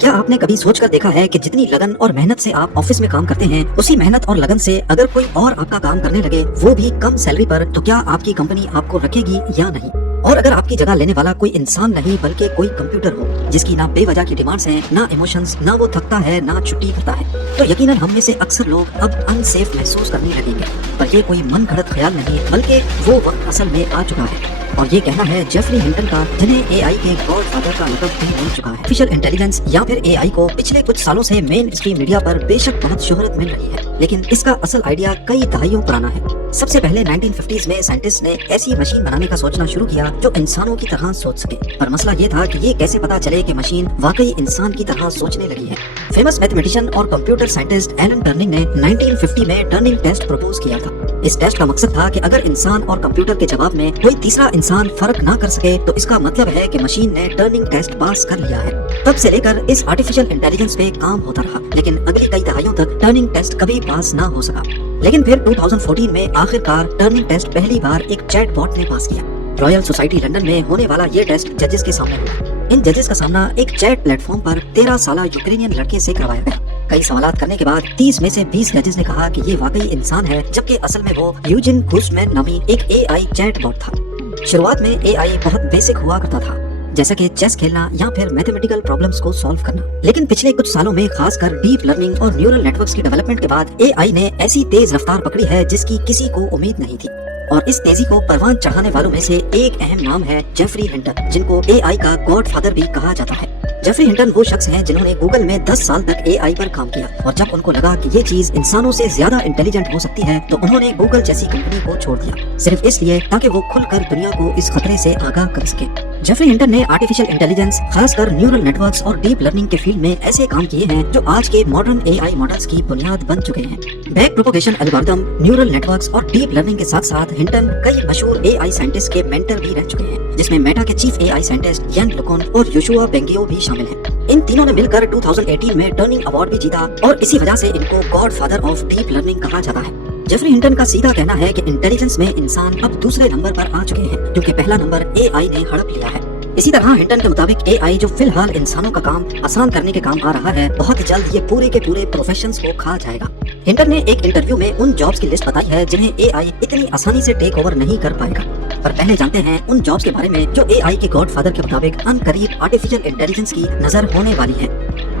क्या आपने कभी सोच कर देखा है कि जितनी लगन और मेहनत से आप ऑफिस में काम करते हैं, उसी मेहनत और लगन से अगर कोई और आपका काम करने लगे, वो भी कम सैलरी पर, तो क्या आपकी कंपनी आपको रखेगी या नहीं? और अगर आपकी जगह लेने वाला कोई इंसान नहीं बल्कि कोई कंप्यूटर हो, जिसकी ना बेवजह की डिमांड्स हैं, ना इमोशंस, ना वो थकता है, ना छुट्टी करता है, तो यकीनन हम में से अक्सर लोग अब अनसेफ महसूस करने लगेंगे। पर ये कोई मन घड़त ख्याल नहीं, बल्कि वो वक्त असल में आ चुका है। और ये कहना है जेफरी हिंटन का, जिन्हें एआई के गॉडफादर का लक़ब भी मिल चुका है। आर्टिफिशियल इंटेलिजेंस या फिर एआई को पिछले कुछ सालों से मेन स्ट्रीम मीडिया पर बेशक बहुत शोहरत मिल रही है, लेकिन इसका असल आइडिया कई दहाइयों पुराना है। सबसे पहले 1950s में साइंटिस्ट ने ऐसी मशीन बनाने का सोचना शुरू किया जो इंसानों की तरह सोच सके। पर मसला ये था कि ये कैसे पता चले कि मशीन वाकई इंसान की तरह सोचने लगी है। फेमस मैथमेटिशियन और कंप्यूटर साइंटिस्ट एलन टर्निंग ने 1950 में टर्निंग टेस्ट प्रपोज किया था। इस टेस्ट का मकसद था कि अगर इंसान और कंप्यूटर के जवाब में कोई तीसरा इंसान फर्क ना कर सके, तो इसका मतलब है कि मशीन ने टर्निंग टेस्ट पास कर लिया है। तब से लेकर इस आर्टिफिशियल इंटेलिजेंस पे काम होता रहा, लेकिन अगली कई दहाइयों तक टर्निंग टेस्ट कभी पास ना हो सका। लेकिन फिर 2014 में आखिरकार टर्निंग टेस्ट पहली बार एक चैट बॉट ने पास किया। रॉयल सोसाइटी लंदन में होने वाला ये टेस्ट जजेस के सामने हुआ। इन जजेस का सामना एक चैट प्लेटफॉर्म पर 13 साल यूक्रेनियन लड़के से करवाया गया। कई सवालात करने के बाद 30 में से 20 जजेस ने कहा कि ये वाकई इंसान है, जबकि असल में वो यूजिन गुसमैन नामी एक एआई चैट बॉट था। शुरुआत में एआई बहुत बेसिक हुआ करता था, जैसा कि चेस खेलना या फिर मैथमेटिकल प्रॉब्लम्स को सॉल्व करना। लेकिन पिछले कुछ सालों में खासकर डीप लर्निंग और न्यूरल नेटवर्क्स की डेवलपमेंट के बाद एआई ने ऐसी तेज रफ्तार पकड़ी है जिसकी किसी को उम्मीद नहीं थी। और इस तेजी को परवान चढ़ाने वालों में से एक अहम नाम है जेफरी हिंटन, जिनको एआई का गॉडफादर भी कहा जाता है। जेफरी हिंटन वो शख्स हैं जिन्होंने गूगल में 10 साल तक एआई पर काम किया, और जब उनको लगा कि ये चीज इंसानों से ज्यादा इंटेलिजेंट हो सकती है, तो उन्होंने गूगल जैसी कंपनी को छोड़ दिया, सिर्फ इसलिए ताकि वो खुलकर दुनिया को इस खतरे से आगाह कर सके। जेफरी हिंटन ने आर्टिफिशियल इंटेलिजेंस, खासकर न्यूरल नेटवर्क्स और डीप लर्निंग के फील्ड में ऐसे काम किए हैं जो आज के मॉडर्न एआई मॉडल्स की बुनियाद बन चुके हैं। Back propagation algorithm, neural networks और डीप लर्निंग के साथ साथ हिंटन कई मशहूर एआई साइंटिस्ट के मेंटर भी रह चुके हैं, जिसमें मेटा के चीफ एआई साइंटिस्ट यान लुकोन और योशुआ बेंगियो भी शामिल हैं। इन तीनों ने मिलकर 2018 में टर्निंग अवार्ड भी जीता, और इसी वजह से इनको गॉडफादर ऑफ डीप लर्निंग कहा जाता है। जेफरी हिंटन का सीधा कहना है कि इंटेलिजेंस में इंसान अब दूसरे नंबर पर आ चुके हैं, क्योंकि पहला नंबर एआई ने हड़प लिया है। इसी तरह हिंटन के मुताबिक एआई जो फिलहाल इंसानों का काम आसान करने के काम आ रहा है, बहुत जल्द ये पूरे के पूरे प्रोफेशंस को खा जाएगा। हिंटन ने एक इंटरव्यू में उन जॉब्स की लिस्ट बताई है जिन्हें एआई इतनी आसानी से टेक ओवर नहीं कर पाएगा। पर पहले जानते हैं उन जॉब्स के बारे में जो एआई के गॉडफादर के मुताबिक अनकरीब आर्टिफिशियल इंटेलिजेंस की नजर होने वाली है।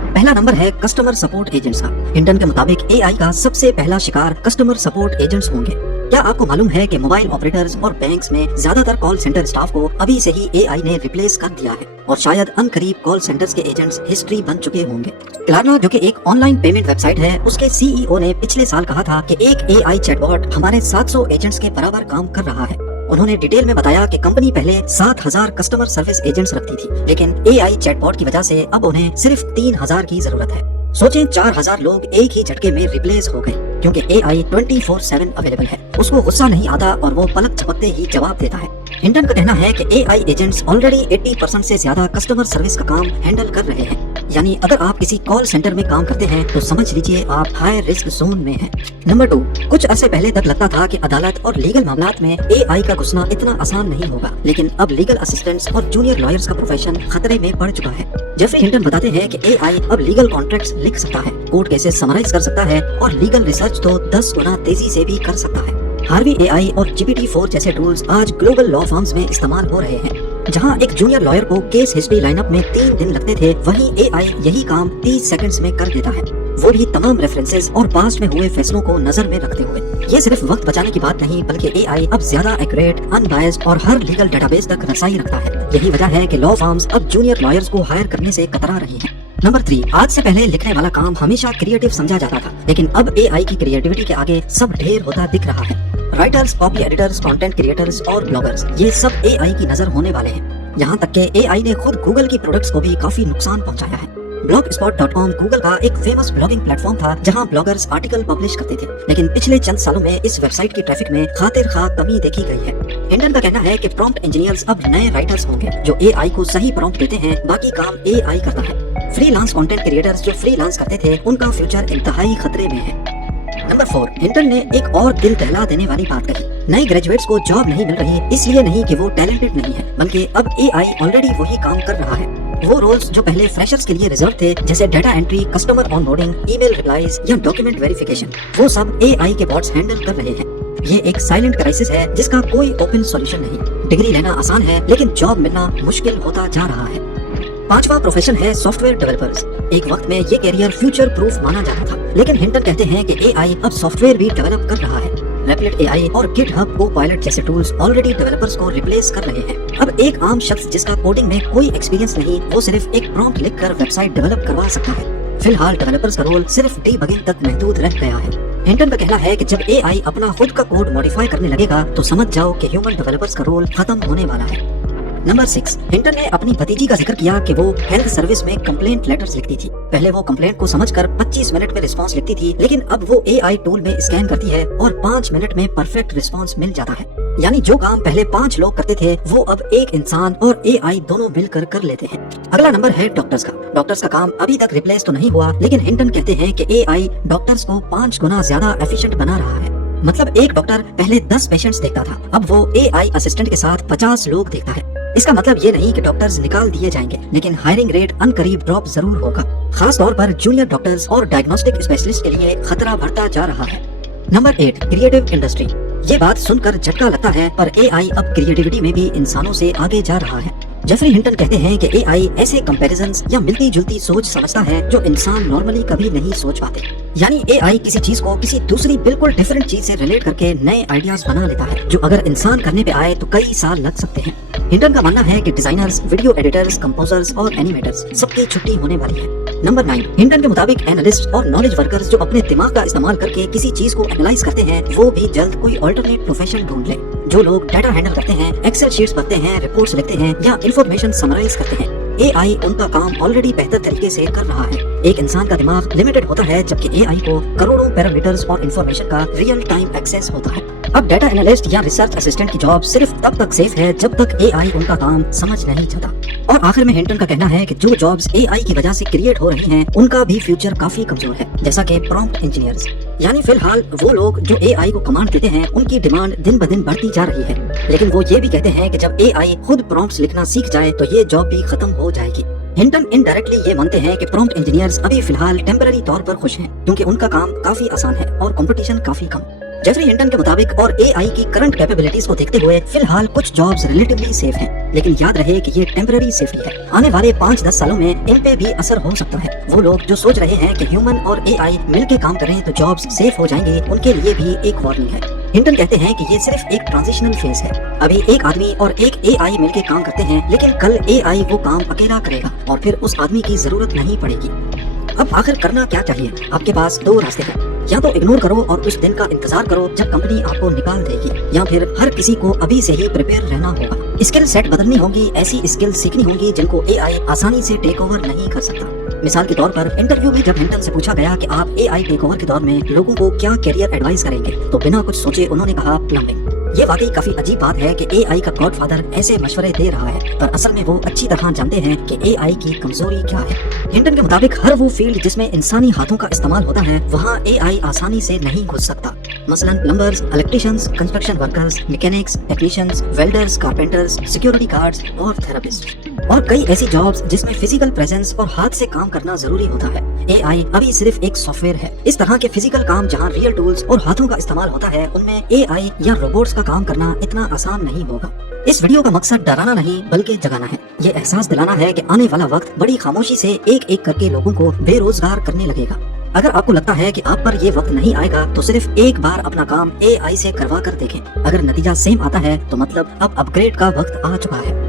पहला नंबर है कस्टमर सपोर्ट एजेंट्स का। हिंटन के मुताबिक एआई का सबसे पहला शिकार कस्टमर सपोर्ट एजेंट्स होंगे। क्या आपको मालूम है कि मोबाइल ऑपरेटर्स और बैंक्स में ज्यादातर कॉल सेंटर स्टाफ को अभी से ही एआई ने रिप्लेस कर दिया है, और शायद अनकरीब कॉल सेंटर्स के एजेंट्स हिस्ट्री बन चुके होंगे। क्लारना, जो कि एक ऑनलाइन पेमेंट वेबसाइट है, उसके सीईओ ने पिछले साल कहा था कि एक एआई चैटबॉट हमारे 700 एजेंट्स के बराबर काम कर रहा है। उन्होंने डिटेल में बताया कि कंपनी पहले 7000 कस्टमर सर्विस एजेंट्स रखती थी, लेकिन एआई चैटबॉट की वजह से अब उन्हें सिर्फ 3000 की जरूरत है। सोचें, 4000 लोग एक ही झटके में रिप्लेस हो गए, क्योंकि एआई 24/7 अवेलेबल है। उसको गुस्सा नहीं आता और वो पलक झपकते ही जवाब देता है। हिंटन का कहना है कि एआई एजेंट्स ऑलरेडी 80% से ज्यादा कस्टमर सर्विस का काम हैंडल कर रहे हैं। यानी अगर आप किसी कॉल सेंटर में काम करते हैं तो समझ लीजिए आप हाई रिस्क जोन में हैं। नंबर 2, कुछ अरसे पहले तक लगता था कि अदालत और लीगल मामलात में एआई का घुसना इतना आसान नहीं होगा, लेकिन अब लीगल असिस्टेंट्स और जूनियर लॉयर्स का प्रोफेशन खतरे में पड़ चुका है। जेफरी हिंटन बताते हैं कि एआई अब लीगल कॉन्ट्रैक्ट्स लिख सकता है, कोर्ट केसेस समराइज कर सकता है, और लीगल रिसर्च तो 10 गुना तेजी से भी कर सकता है। हार्वी एआई और GPT-4 जैसे टूल्स आज ग्लोबल लॉ फर्म्स में इस्तेमाल हो रहे हैं। जहां एक जूनियर लॉयर को केस हिस्ट्री लाइनअप में 3 दिन लगते थे, वहीं एआई यही काम 30 सेकंड्स में कर देता है, वो भी तमाम रेफरेंसेस और पास्ट में हुए फैसलों को नजर में रखते हुए। ये सिर्फ वक्त बचाने की बात नहीं, बल्कि एआई अब ज्यादा एक्यूरेट, अनबायस्ड और हर लीगल डेटाबेस तक रसाई रखता है। यही वजह है कि लॉ फर्म्स अब जूनियर लॉयर्स को हायर करने से कतरा रही हैं। नंबर 3, आज से पहले लिखने वाला काम हमेशा क्रिएटिव समझा जाता था, लेकिन अब एआई की क्रिएटिविटी के आगे सब ढेर होता दिख रहा है। Writers, copy editors, content creators और ब्लॉगर्स, ये सब एआई की नजर होने वाले हैं। यहाँ तक के एआई ने खुद गूगल की प्रोडक्ट्स को भी काफी नुकसान पहुँचाया है। blogspot.com गूगल का एक फेमस ब्लॉगिंग प्लेटफॉर्म था, जहां ब्लॉगर्स आर्टिकल पब्लिश करते थे, लेकिन पिछले चंद सालों में इस वेबसाइट की ट्रैफिक में खातिर खा कमी देखी गई है। हिंटन का कहना है कि प्रॉम्प्ट इंजीनियर्स अब नए राइटर्स होंगे जो एआई को सही प्रॉम्प्ट देते हैं, बाकी काम एआई करता है। फ्रीलांस कंटेंट क्रिएटर्स जो फ्रीलांस करते थे, उनका फ्यूचर इंतहाई खतरे में है। नंबर 4, हिंटन ने एक और दिल दहला देने वाली बात कही। नए ग्रेजुएट्स को जॉब नहीं मिल रही, इसलिए नहीं कि वो टैलेंटेड नहीं है, बल्कि अब एआई ऑलरेडी वही काम कर रहा है। वो रोल्स जो पहले फ्रेशर्स के लिए रिजर्व थे, जैसे data entry, customer onboarding, email replies या डॉक्यूमेंट वेरिफिकेशन, वो सब AI के बॉट्स हैंडल कर रहे हैं। ये एक साइलेंट क्राइसिस है जिसका कोई ओपन सॉल्यूशन नहीं। डिग्री लेना आसान है, लेकिन जॉब मिलना मुश्किल होता जा रहा है। पांचवा प्रोफेशन है सॉफ्टवेयर डेवलपर्स। एक वक्त में ये कैरियर फ्यूचर प्रूफ माना जाता था, लेकिन हिंटन कहते हैं कि AI अब सॉफ्टवेयर भी डेवलप कर रहा है। रेपलिट AI और GitHub Copilot जैसे टूल्स ऑलरेडी डेवलपर्स को रिप्लेस कर रहे हैं। अब एक आम शख्स जिसका कोडिंग में कोई एक्सपीरियंस नहीं, वो सिर्फ एक प्रॉम्प्ट लिखकर वेबसाइट डेवलप करवा सकता है। फिलहाल डेवलपर्स का रोल सिर्फ डीबगिंग तक महदूद रह गया है। हिंटन का कहना है कि जब AI अपना खुद का कोड मॉडिफाई करने लगेगा तो समझ जाओ कि ह्यूमन डेवलपर्स का रोल खत्म होने वाला है। नंबर 6, हिंटन ने अपनी भतीजी का जिक्र किया कि वो हेल्थ सर्विस में कंप्लेंट लेटर्स लिखती थी। पहले वो कंप्लेंट को समझकर 25 मिनट में रिस्पांस लिखती थी, लेकिन अब वो AI टूल में स्कैन करती है और 5 मिनट में परफेक्ट रिस्पांस मिल जाता है। यानी जो काम पहले 5 लोग करते थे, वो अब एक इंसान और AI दोनों मिलकर कर लेते हैं। अगला नंबर है डॉक्टर्स का। डॉक्टर्स का काम अभी तक रिप्लेस तो नहीं हुआ, लेकिन हिंटन कहते हैं कि AI डॉक्टर्स को 5 गुना ज्यादा एफिशिएंट बना रहा है। मतलब एक डॉक्टर पहले 10 पेशेंट्स देखता था, अब वो AI असिस्टेंट के साथ 50 लोग देखता है। इसका मतलब ये नहीं कि डॉक्टर्स निकाल दिए जाएंगे, लेकिन हायरिंग रेट अनकरीब ड्रॉप जरूर होगा। खास तौर पर जूनियर डॉक्टर्स और डायग्नोस्टिक स्पेशलिस्ट के लिए खतरा बढ़ता जा रहा है। Number 8, creative industry. ये बात सुनकर झटका लगता है, पर AI अब क्रिएटिविटी में भी इंसानों से आगे जा रहा है। जेफरी हिंटन कहते हैं कि AI ऐसे कंपैरिजन्स या मिलती जुलती सोच समझता है जो इंसान नॉर्मली कभी नहीं सोच पाते। यानी AI किसी चीज को किसी दूसरी बिल्कुल डिफरेंट चीज से रिलेट करके नए आइडियाज बना लेता है, जो अगर इंसान करने पे आए तो कई साल लग सकते हैं। हिंटन का मानना है कि डिजाइनर्स, वीडियो एडिटर्स, कंपोजर्स और एनिमेटर्स सबकी छुट्टी होने वाली है। नंबर 9, हिंटन के मुताबिक एनालिस्ट और नॉलेज वर्कर्स जो अपने दिमाग का इस्तेमाल करके किसी चीज को एनालाइज करते हैं, वो भी जल्द कोई अल्टरनेट प्रोफेशन ढूंढ ले। जो लोग डाटा हैंडल करते हैं, एक्सेल शीट्स भरते हैं, रिपोर्ट्स लिखते हैं या इंफॉर्मेशन समराइज करते हैं, AI उनका काम ऑलरेडी बेहतर तरीके से कर रहा है। एक इंसान का दिमाग लिमिटेड होता है, जबकि AI को करोड़ों पैरामीटर्स और इंफॉर्मेशन का रियल टाइम एक्सेस होता है। अब डाटा एनालिस्ट या रिसर्च असिस्टेंट की जॉब सिर्फ तब तक सेफ है जब तक AI उनका काम समझ नहीं जाता। और आखिर में हिंटन का कहना है कि जो जॉब्स AI की वजह से क्रिएट हो रही हैं, उनका भी फ्यूचर काफी कमजोर है, जैसा कि प्रॉम्प्ट इंजीनियर्स। यानी फिलहाल वो लोग जो AI को कमांड देते हैं, उनकी डिमांड दिन ब दिन बढ़ती जा रही है। लेकिन वो ये भी कहते हैं कि जब AI खुद प्रॉम्प्ट्स लिखना सीख जाए तो ये जॉब भी खत्म हो जाएगी। हिंटन इनडायरेक्टली ये मानते हैं कि प्रॉम्प्ट इंजीनियर्स अभी फिलहाल टेम्पररी तौर पर खुश हैं, क्योंकि उनका काम काफी आसान है और कंपटीशन काफी कम। जेफरी हिंटन के मुताबिक और AI की करंट कैपेबिलिटीज को देखते हुए फिलहाल कुछ जॉब्स रिलेटिवली सेफ हैं, लेकिन याद रहे कि ये टेम्पररी सेफ्टी है। आने वाले 5-10 सालों में इन पे भी असर हो सकता है। वो लोग जो सोच रहे हैं कि ह्यूमन और AI मिलके काम करें तो जॉब्स सेफ हो जाएंगे, उनके लिए भी एक वार्निंग है। हिंटन कहते हैं कि ये सिर्फ एक ट्रांजिशनल फेज है। अभी एक आदमी और एक AI मिलके काम करते हैं, लेकिन कल AI वो काम अकेला करेगा और फिर उस आदमी की जरूरत नहीं पड़ेगी। अब आखिर करना क्या चाहिए? आपके पास 2 रास्ते हैं। या तो इग्नोर करो और उस दिन का इंतजार करो जब कंपनी आपको निकाल देगी, या फिर हर किसी को अभी से ही प्रिपेयर रहना होगा। स्किल सेट बदलनी होगी, ऐसी स्किल सीखनी होगी जिनको AI आसानी से टेक ओवर नहीं कर सकता। मिसाल के तौर पर इंटरव्यू में जब हिंटन से पूछा गया कि आप AI टेक ओवर के दौर में लोगों को क्या कैरियर एडवाइस करेंगे, तो बिना कुछ सोचे उन्होंने कहा प्लम्बिंग। ये वाकई काफी अजीब बात है कि AI का गॉडफादर ऐसे मशवरे दे रहा है, पर असल में वो अच्छी तरह जानते हैं कि AI की कमजोरी क्या है। हिंटन के मुताबिक हर वो फील्ड जिसमें इंसानी हाथों का इस्तेमाल होता है, वहाँ AI आसानी से नहीं घुस सकता। मसलन plumbers, electricians, construction workers, mechanics, technicians, welders, carpenters, security guards और थेरेपिस्ट, और कई ऐसी जॉब्स जिसमें फिजिकल प्रेजेंस और हाथ से काम करना जरूरी होता है। AI अभी सिर्फ एक सॉफ्टवेयर है। इस तरह के फिजिकल काम जहाँ रियल टूल्स और हाथों का इस्तेमाल होता है, उनमें AI या रोबोट्स का काम करना इतना आसान नहीं होगा। इस वीडियो का मकसद डराना नहीं बल्कि जगाना है। ये एहसास दिलाना है कि आने वाला वक्त बड़ी खामोशी से एक एक करके लोगों को बेरोजगार करने लगेगा। अगर आपको लगता है कि आप पर ये वक्त नहीं आएगा, तो सिर्फ एक बार अपना काम AI से करवा कर देखें। अगर नतीजा सेम आता है तो मतलब अब अपग्रेड का वक्त आ चुका है।